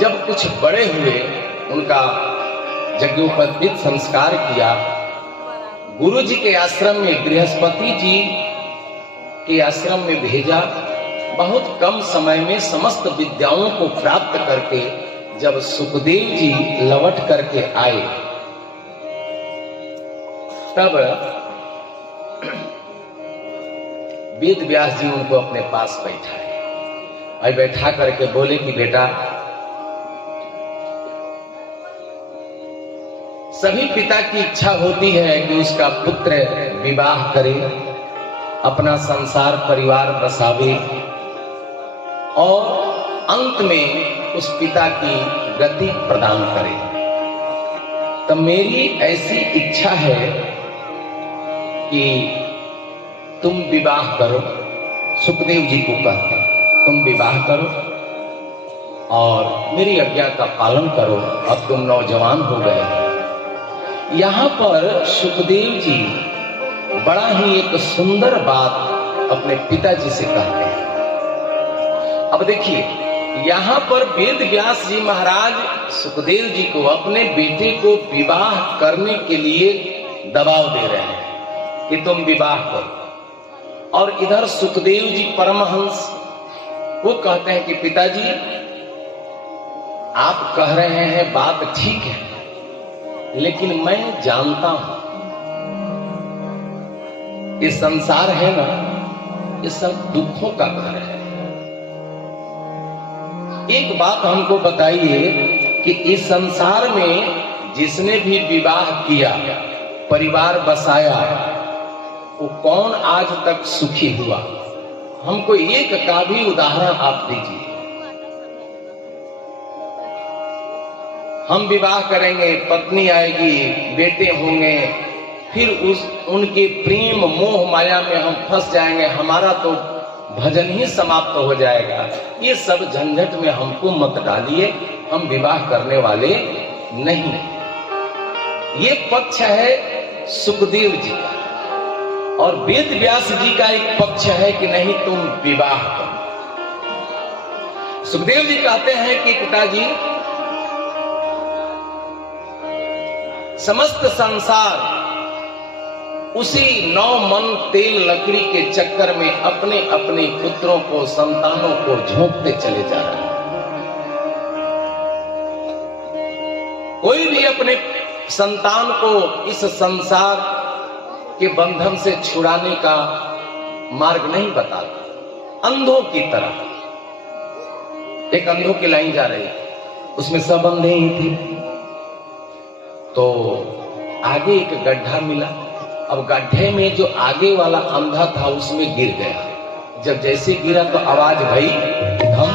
जब कुछ बड़े हुए, उनका यज्ञोपवीत संस्कार किया, गुरु जी के आश्रम में, बृहस्पति जी के आश्रम में भेजा। बहुत कम समय में समस्त विद्याओं को प्राप्त करके जब सुखदेव जी लौट करके आए, तब वेद व्यास जी उनको अपने पास बैठाए और बैठा करके बोले कि बेटा, सभी पिता की इच्छा होती है कि उसका पुत्र विवाह करे, अपना संसार परिवार बसावे और अंत में उस पिता की गति प्रदान करे। तो मेरी ऐसी इच्छा है कि तुम विवाह करो। सुखदेव जी को कहते हैं तुम विवाह करो और मेरी आज्ञा का पालन करो, अब तुम नौजवान हो गए। यहाँ पर सुखदेव जी बड़ा ही एक सुंदर बात अपने पिताजी से कहते हैं। अब देखिए, यहाँ पर वेद व्यास जी महाराज सुखदेव जी को अपने बेटे को विवाह करने के लिए दबाव दे रहे हैं कि तुम विवाह करो, और इधर सुखदेव जी परमहंस वो कहते हैं कि पिताजी, आप कह रहे हैं बात ठीक है, लेकिन मैं जानता हूं ये संसार है ना, ये सब दुखों का घर है। एक बात हमको बताइए कि इस संसार में जिसने भी विवाह किया, परिवार बसाया, वो कौन आज तक सुखी हुआ? हमको एक का भी उदाहरण आप दीजिए। हम विवाह करेंगे, पत्नी आएगी, बेटे होंगे, फिर उनके प्रेम मोह माया में हम फंस जाएंगे, हमारा तो भजन ही समाप्त हो जाएगा। ये सब झंझट में हमको मत डालिए, हम विवाह करने वाले नहीं। ये पक्ष है सुखदेव जी का, और वेद व्यास जी का एक पक्ष है कि नहीं, तुम विवाह करो। सुखदेव जी कहते हैं कि पिताजी, समस्त संसार उसी 9 मन तेल लकड़ी के चक्कर में अपने अपने पुत्रों को, संतानों को झोंकते चले जा रहे हैं। कोई भी अपने संतान को इस संसार के बंधन से छुड़ाने का मार्ग नहीं बताता। अंधों की तरह एक अंधों की लाइन जा रही, उसमें सब अंधे ही थे। तो आगे एक गड्ढा मिला, अब गड्ढे में जो आगे वाला अंधा था उसमें गिर गया। जब जैसे गिरा तो आवाज भई धम,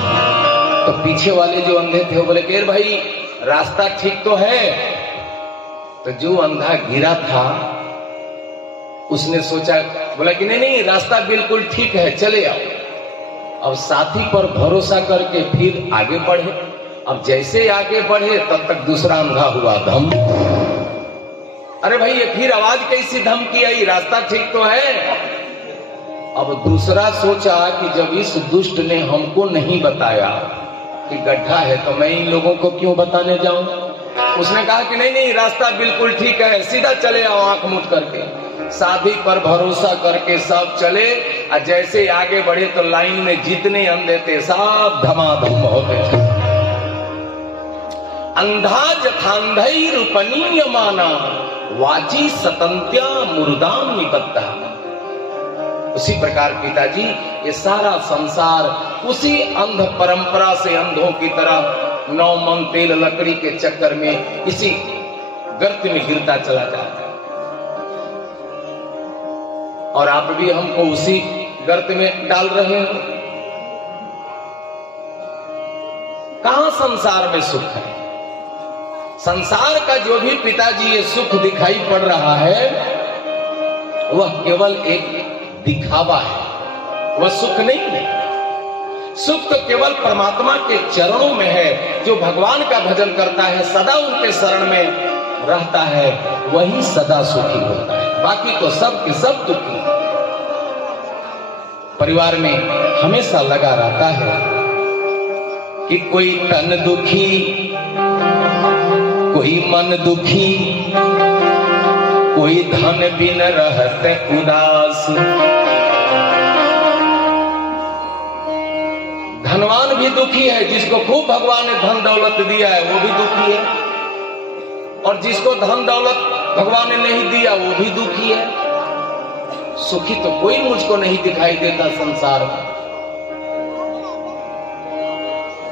तो पीछे वाले जो अंधे थे वो बोले कि भाई रास्ता ठीक तो है। तो जो अंधा गिरा था उसने सोचा, बोला कि नहीं नहीं, रास्ता बिल्कुल ठीक है, चले आओ। अब साथी पर भरोसा करके फिर आगे बढ़े। अब जैसे आगे बढ़े तब तक दूसरा अंधा हुआ धम। अरे भाई, ये फिर आवाज कैसी धम की आई, रास्ता ठीक तो है। अब दूसरा सोचा कि जब इस दुष्ट ने हमको नहीं बताया कि गड्ढा है, तो मैं इन लोगों को क्यों बताने जाऊं। उसने कहा कि नहीं नहीं, रास्ता बिल्कुल ठीक है, सीधा चले आओ आंख मूंद करके। साथी पर भरोसा करके सब चले, और जैसे आगे बढ़े तो लाइन में जितने अंधे थे सब धमाधम होते थे। अंधा जथांधैरुपनीयमाना वाची सतंत्या मुर्दाम निबद्धा। उसी प्रकार पिताजी, ये सारा संसार उसी अंध परंपरा से अंधों की तरह 9 मन तेल लकड़ी के चक्कर में इसी गर्त में गिरता चला जाता है। और आप भी हमको उसी गर्त में डाल रहे हैं। कहां संसार में सुख है? संसार का जो भी पिताजी ये सुख दिखाई पड़ रहा है, वह केवल एक दिखावा है, वह सुख नहीं है। सुख तो केवल परमात्मा के चरणों में है। जो भगवान का भजन करता है, सदा उनके शरण में रहता है, वही सदा सुखी होता है। बाकी तो सब के सब दुखी। परिवार में हमेशा लगा रहता है कि कोई तन दुखी, कोई मन दुखी, कोई धन बिन रहते उदास। धनवान भी दुखी है, जिसको खूब भगवान ने धन दौलत दिया है वो भी दुखी है, और जिसको धन दौलत भगवान ने नहीं दिया वो भी दुखी है। सुखी तो कोई मुझको नहीं दिखाई देता संसार में।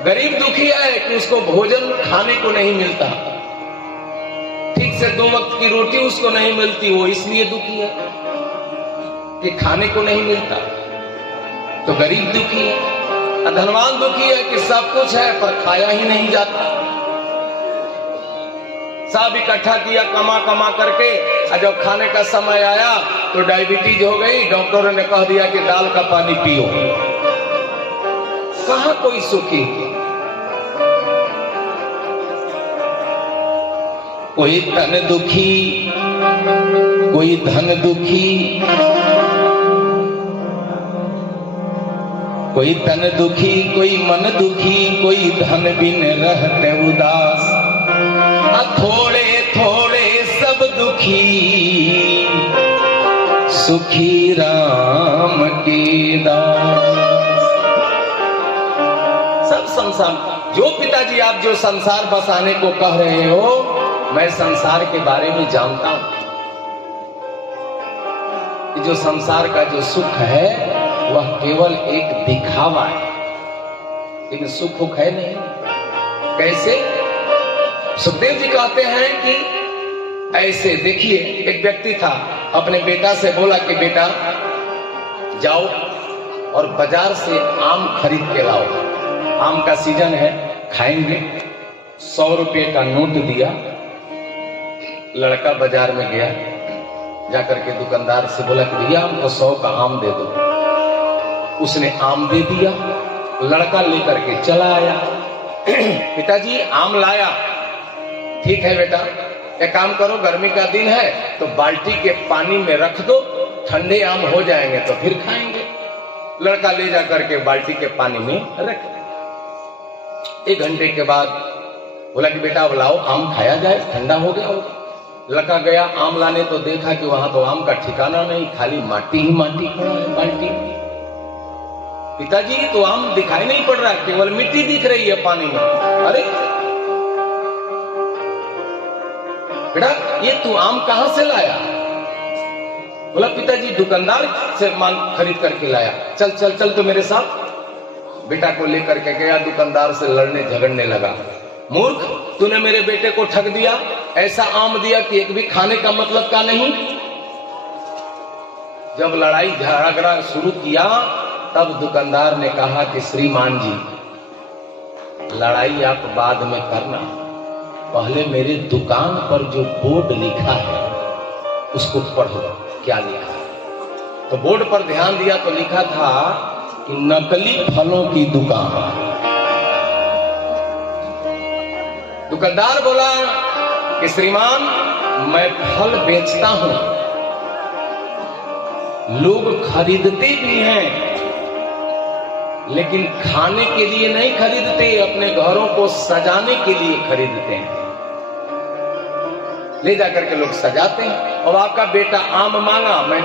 गरीब दुखी है कि उसको भोजन खाने को नहीं मिलता, ठीक से 2 वक्त की रोटी उसको नहीं मिलती, वो इसलिए दुखी है कि खाने को नहीं मिलता, तो गरीब दुखी है। धनवान दुखी है कि सब कुछ है पर खाया ही नहीं जाता। सब इकट्ठा किया कमा कमा करके, और जब खाने का समय आया तो डायबिटीज हो गई, डॉक्टरों ने कह दिया कि दाल का पानी पियो। कहां कोई सुखी? कोई तन दुखी, कोई धन दुखी, कोई तन दुखी, कोई मन दुखी, कोई धन बिन रहते उदास। थोड़े थोड़े सब दुखी, सुखी राम के दास। सब संसार, जो पिताजी आप जो संसार बसाने को कह रहे हो, मैं संसार के बारे में जानता हूं कि जो संसार का जो सुख है वह केवल एक दिखावा है, लेकिन सुख है नहीं। कैसे? सुखदेव जी कहते हैं कि ऐसे देखिए, एक व्यक्ति था, अपने बेटा से बोला कि बेटा जाओ और बाजार से आम खरीद के लाओ, आम का सीजन है, खाएंगे। 100 रुपये का नोट दिया, लड़का बाजार में गया, जाकर के दुकानदार से बोला कि भैया हमको 100 का आम दे दो। उसने आम दे दिया, लड़का लेकर के चला आया। पिताजी आम लाया, ठीक है बेटा, एक काम करो, गर्मी का दिन है तो बाल्टी के पानी में रख दो, ठंडे आम हो जाएंगे तो फिर खाएंगे। लड़का ले जा करके बाल्टी के पानी में रख दिया। 1 घंटे के बाद बोला कि बेटा अब लाओ आम खाया जाए, ठंडा हो गया होगा। लड़का गया आम लाने तो देखा कि वहां तो आम का ठिकाना नहीं, खाली माटी ही माटी पड़ा है बाल्टी में। पिताजी तो आम दिखाई नहीं पड़ रहा है, केवल मिट्टी दिख रही है पानी में। अरे बेटा ये तू आम कहां से लाया? बोला पिताजी दुकानदार से माल खरीद करके लाया। चल चल चल तो मेरे साथ। बेटा को लेकर के गया, दुकानदार से लड़ने झगड़ने लगा। मूर्ख, तूने मेरे बेटे को ठग दिया, ऐसा आम दिया कि एक भी खाने का मतलब का नहीं। जब लड़ाई झगड़ा शुरू किया तब दुकानदार ने कहा कि श्रीमान जी, लड़ाई आप बाद में करना, पहले मेरे दुकान पर जो बोर्ड लिखा है उसको पढ़ो, क्या लिखा है। तो बोर्ड पर ध्यान दिया तो लिखा था कि नकली फलों की दुकान। दुकानदार बोला कि श्रीमान मैं फल बेचता हूं, लोग खरीदते भी हैं लेकिन खाने के लिए नहीं खरीदते, अपने घरों को सजाने के लिए खरीदते हैं। ले जाकर के लोग सजाते हैं। और आपका बेटा आम मांगा, मैं